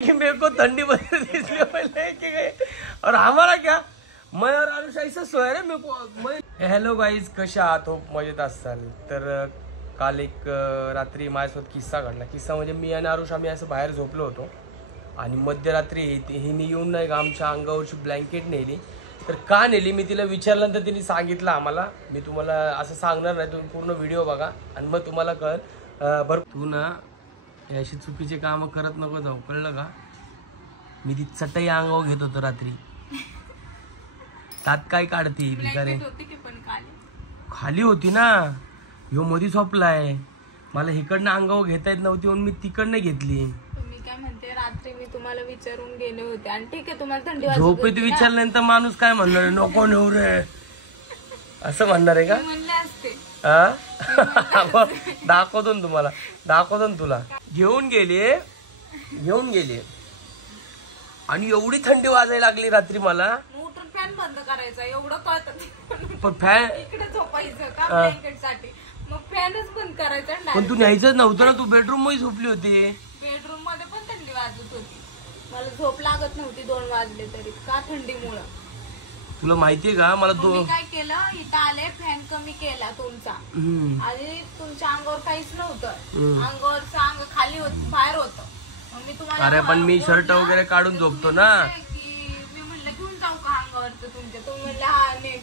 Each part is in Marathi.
कि मेरे को ठंडी बदल इसलिए मैं लेके गए और हमारा क्या मैं और आरुष ऐसा सोया रे मेरे को हॅलो गाईज कशा आहात हो मजेत असाल तर काल एक रात्री माझ्यासोबत किस्सा घडला किस्सा म्हणजे मी आणि आरुष आम्ही असं बाहेर झोपलो होतो आणि मध्यरात्री हिने येऊन नाही आमच्या अंगावरची ब्लँकेट नेली तर का नेली मी तिला विचारल्यानंतर तिने सांगितलं आम्हाला मी तुम्हाला असं सांगणार नाही तुम्ही पूर्ण व्हिडिओ बघा आणि मग तुम्हाला कळेल बरं तू ना अशी चुकीचे काम करत नको जाऊ कळलं का मी ती चटई अंगावर घेत होतो रात्री तात काय काढती बिचारे खाली होती ना ह्यो मधी झोपलाय मला इकडनं अंगावर घेता येत नव्हती म्हणून मी तिकडनं घेतली मी काय म्हणते रात्री मी तुम्हाला विचारून गेले होते आणि ठीक आहे तुम्हाला थंडी झोपेत विचारल्यानंतर माणूस काय म्हणणार आहे नको नेऊ रे असं म्हणणार आहे का म्हणले असते दाखवतो ना तुम्हाला दाखवतो ना तुला घेऊन गेले आणि एवढी थंडी वाजायला लागली रात्री मला उठून फॅन बंद करायचा एवढं कळत पण फॅन इकडे झोपायचं का ब्लँकेट साठी मग फॅनच बंद करायचा पण तू न्यायचंच नव्हतं ना तू बेडरूम मध्ये झोपली होती बेडरूम मध्ये पण थंडी वाजत होती मला झोप लागत नव्हती 2 वाजले तरी का थंडीमुळं तुला माहितीये का मला मी काय केलं इथं आले फॅन कमी केला तुमचा आणि तुमच्या अंगावर काहीच नव्हतं अंगावरचं अंग खाली होत बाहेर होतं मग मी तुम्हाला अरे पण मी शर्ट वगैरे काढून झोपतो ना मी म्हणलं घेऊन जाऊ का अंगावरचं तुमच्या तुम्ही म्हणलं हा ने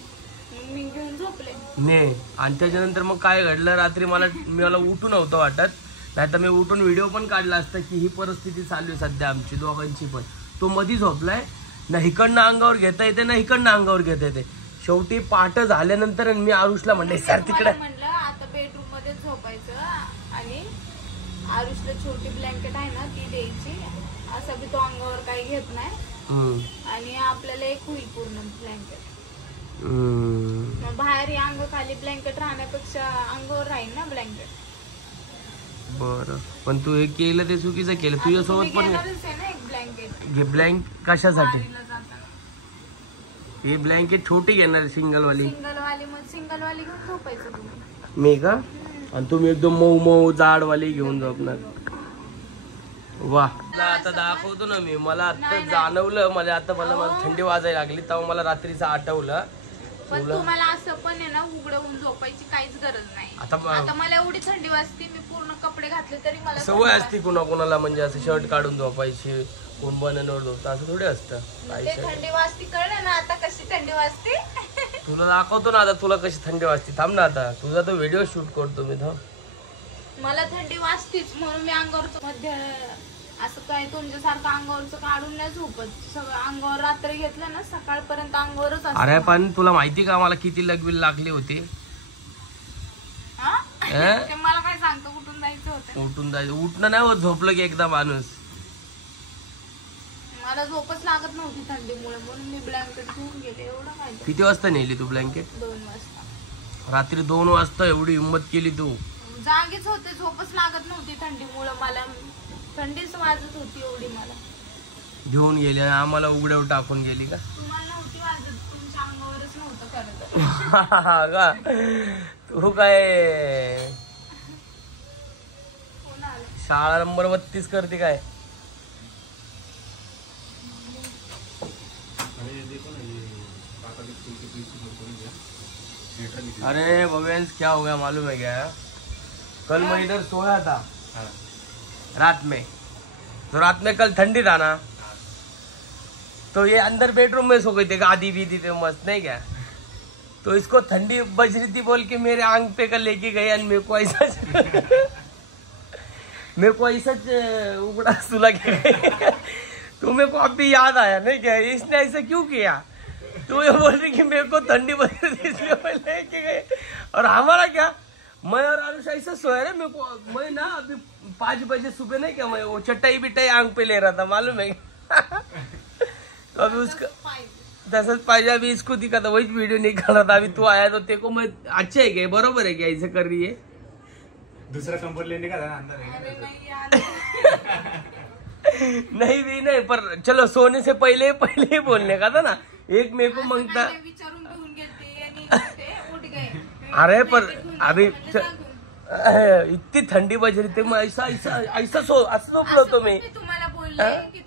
मी घेऊन झोपले ने आणि त्याच्यानंतर मग काय घडलं रात्री मला उठू नव्हतं वाटत नाही तर मी उठून व्हिडिओ पण काढला असता की ही परिस्थिती चालू आहे सध्या आमची दोघांची पण तो मधी झोपलाय ना इकडनं अंगावर घेता येते ना इकडनं अंगावर घेता येते शेवटी पाठ झाल्यानंतर मी आरुषला म्हणले सर तिकडे म्हणलं आता बेडरूम मध्ये झोपायचं आणि आरुषला छोटी ब्लँकेट आहे ना ती द्यायची असं बी तो अंगावर काही घेत नाही आणि आपल्याला एक होईल पूर्ण ब्लँकेट मग बाहेर अंग खाली ब्लँकेट राहण्यापेक्षा अंगावर राहील ना ब्लँकेट बरं पण तू हे केलं ते चुकीचं केलं तुझ्यासोबत पण घे ब्लँकेट कशासाठी ही ब्लँकेट छोटी घेणार सिंगल वाली मग सिंगल वाली घेऊन झोपायचं तुम्ही मी का आणि तुम्ही एकदम मऊ मऊ जाड वाली घेऊन झोपणार वा आता दाखवतो ना मी मला आता जाणवलं मला थंडी वाजायला लागली तेव्हा मला रात्रीचं आठवलं पण तुम्हाला असं पण आहे ना उघडवून झोपायची काहीच गरज नाही आता मला एवढी थंडी वाजते मी पूर्ण कपडे घातले तरी मला सवय असते कुणाला म्हणजे असं शर्ट काढून झोपायची कोण बनवणार झोपतं असं थोडे असतं थंडी वाजते कळलं ना आता कशी थंडी वाजते तुला दाखवतो ना आता तुला कशी थंडी वाजते थांब ना आता तुझा तो व्हिडिओ शूट करतो मी मला थंडी वाजतीच म्हणून मी अंगावरचं मध्ये असं काय तुमच्यासारखं अंगावरचं काढून नाही झोपत सगळं अंगावर रात्री घेतलं ना सकाळपर्यंत अंगावरच अरे पण तुला माहिती का मला किती लगविल लागली होती मला काय सांगतो कुठून जायचं होतं उठणं नाही होत झोपलं की एकदा माणूस मला झोपच लागत नव्हती थंडीमुळे म्हणून मी ब्लँकेट घेऊन गेले एवढं काय किती वाजता नेली तू ब्लँकेट 2 वाजता रात्री 2 वाजता एवढी हिंमत केली तू जागीच होते झोपच लागत नव्हती थंडीमुळे मला थंडीच वाजत होती एवढी मला घेऊन गेली आम्हाला उघड्यावर टाकून गेली का तुम्हाला नव्हती वाजत तुमच्या अंगावरच नव्हतं करत का तू काय शाळा नंबर 32 करते काय अरे भवेंस क्या हो गया मालूम है क्या कल मैं इधर सोया था रात में कल ठंडी था ना तो ये अंदर बेडरूम में सो गई थी आधी बीधी थे मस्त नहीं क्या तो इसको ठंडी बज रही थी बोल के मेरे आंग पे का लेके गई और मेरे को ऐसा उगड़ा सुला के तो मेरे को अभी याद आया नहीं क्या इसने ऐसा क्यों किया तो ये बोल रही कि मेरे को ठंडी बज रही थी इसलिए मैं लेके गए और हमारा क्या मैं और आरुष ऐसा सोया रे मेरे को मैं ना अभी 5 बजे सुबह नहीं क्या मैं वो चटाई बिटाई आंग पे ले रहा था मालूम है तो अभी उसका तसंच पाहिजे अभी इसको दिखा था वही वीडियो निकाला था अभी तू आया तो तेको मैं अच्छे है क्या बरोबर है क्या ऐसे कर रही है दूसरा कंफर्ट लेने का था अंदर नहीं भी नहीं पर चलो सोने से पहले ही बोलने का था ना एक मेरे को मांगता अरे पर अभी इतनी थंडी बज रही थी मैं ऐसा झोपलो होतो मी तुम्हाला बोलले की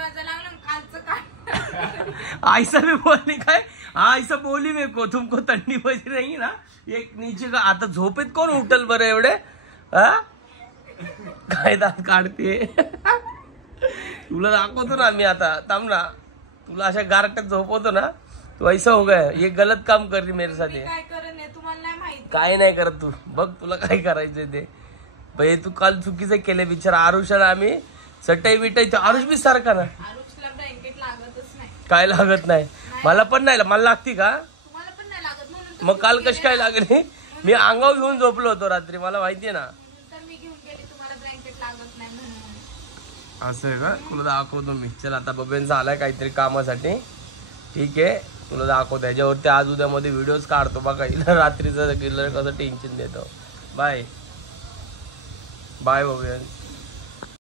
वाजायला लागलं कालचं काय ऐसा भी बोलली काय हा ऐसा बोली मेरे को तुमको थंडी बजी नाही ना एक नीचे का आता झोपेत कोण उठल बरं एवढे हा काय दात काढते तुला दाखवतो ना मी आता थांब ना तुला अशा गारट्यात झोपवतो ना तू ऐसा हो गया ये गलत काम कर रही मेरे साथ मी काय करेन हे तुम्हाला नाही माहिती. काय नाही करत तू बघ तुला काय करायचंय ते भाई तू काल चुकीचं केलं बिचारा आरुषाला आम्ही चटई बिटाई आरुष बी सारखा ना आरुषला ब्लँकेट लागतच नाही. काय लागत नाही मला पण नाही मला लागती का तुम्हाला पण नाही लागत म्हणून तर मग काल कशी काय लागली मी अंगावर घेऊन झोपलो होतो रात्री मला माहितीये ना तर मी घेऊन गेली तुम्हाला ब्लँकेट लागत नाही म्हणून. असं आहे का तुला दाखवतो मी चल आता बबेनचा आलाय काहीतरी कामासाठी ठीक आहे तुला दाखवतो त्याच्यावरती आज उद्यामध्ये व्हिडिओज काढतो बघा हिला रात्रीचं किल्लर कसं टेन्शन देतो बाय बाय बबेन.